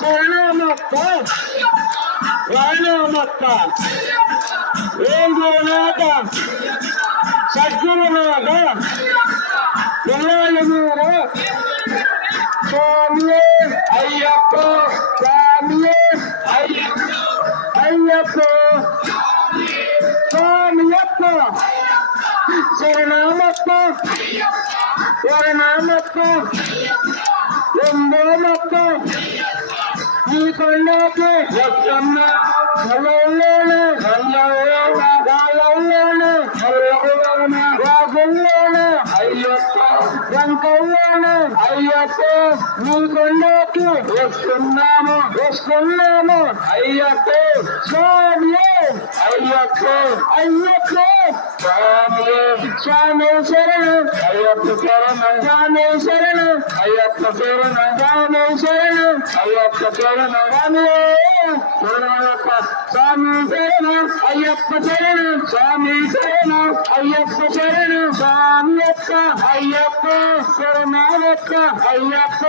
శరణమప్ప రాణమప్ప వేంద్రనాథ సద్గురునాథ పిల్లలమూరు స్వామి అయ్యప్ప స్వామి అయ్యప్ప అయ్యప్ప స్వామియప్ప శరణమప్ప శరణమప్ప ఎందోమప్ప ఈ కొండకి వస్తున్న పొలంలోనే గాలంలోనే వాగుల్లోనే అయ్యప్ప రంకంలోనే అయ్యప్ప నీ కొండకి వస్తున్నాము అయ్యప్ప స్వామి అయ్యప్ప అయ్యప్ప స్వామి స్వామి శరణం అయ్యప్ప శరణం స్వామి శరణం అయ్యప్ప శరణం స్వామి శరణం అయ్యప్ప శరణం స్వామి శరణం అయ్యప్ప శరణం స్వామి శరణం అయ్యప్ప శరణం స్వామియప్ప అయ్యప్ప శరణమప్ప అయ్యప్ప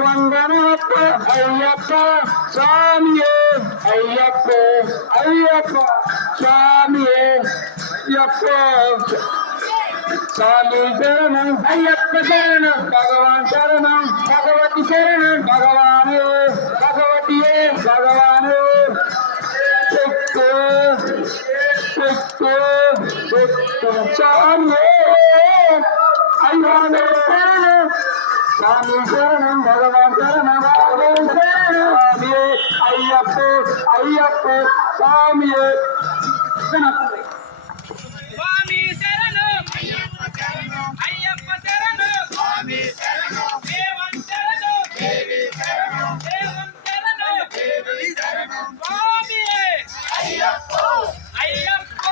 వందనమప్ప అయ్యప్ప స్వామియే అయ్యప్ప అయ్యప్ప స్వామియే అయ్యప్ప స్వామి శరణం అయ్యప్ప శరణం భగవాన్ శరణం భగవతి శరణం భగవాను భగవతియే భగవాను స్వామి అయ్యానే శరణం స్వామి శరణం భగవాన్ శరణం భగవాన్ శరణం స్వామియే అయ్యప్ప అయ్యప్ప స్వామియే స్వామి శరణం అయ్యప్ప శరణం స్వామి శరణం దేవం శరణం దేవి శరణం దేవం శరణం దేవి శరణం స్వామియే అయ్యప్ప అయ్యప్ప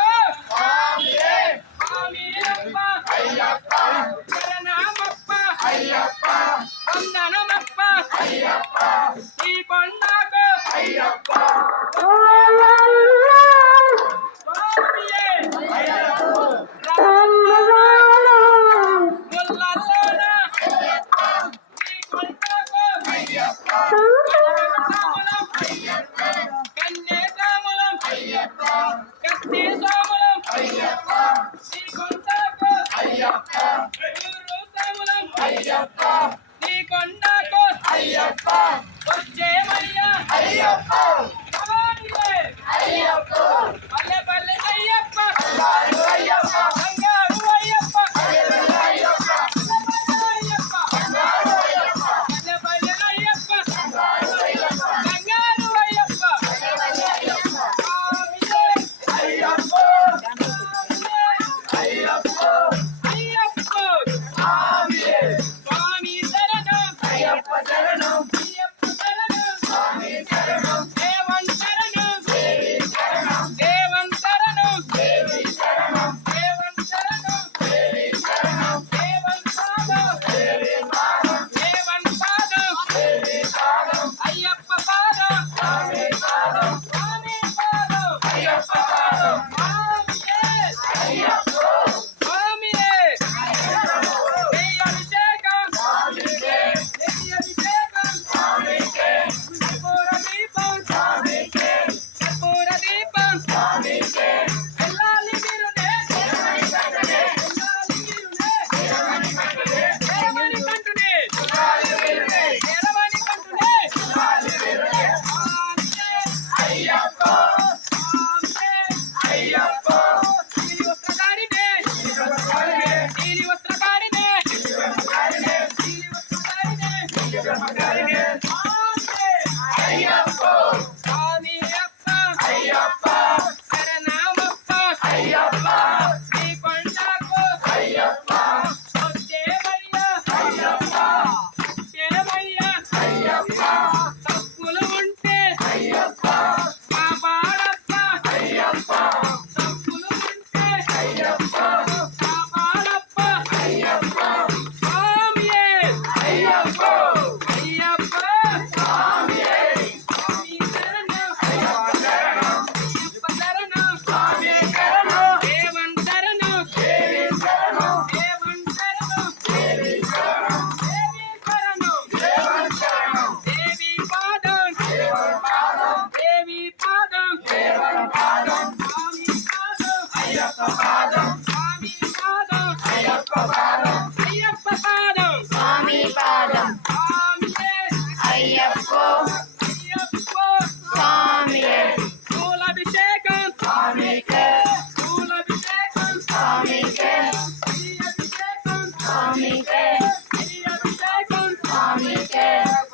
స్వామియే స్వామియప్ప అయ్యప్ప శరణమప్ప అయ్యప్ప వందనమప్ప అయ్యప్ప ఈ కొండకు అయ్యప్ప ஐயப்ப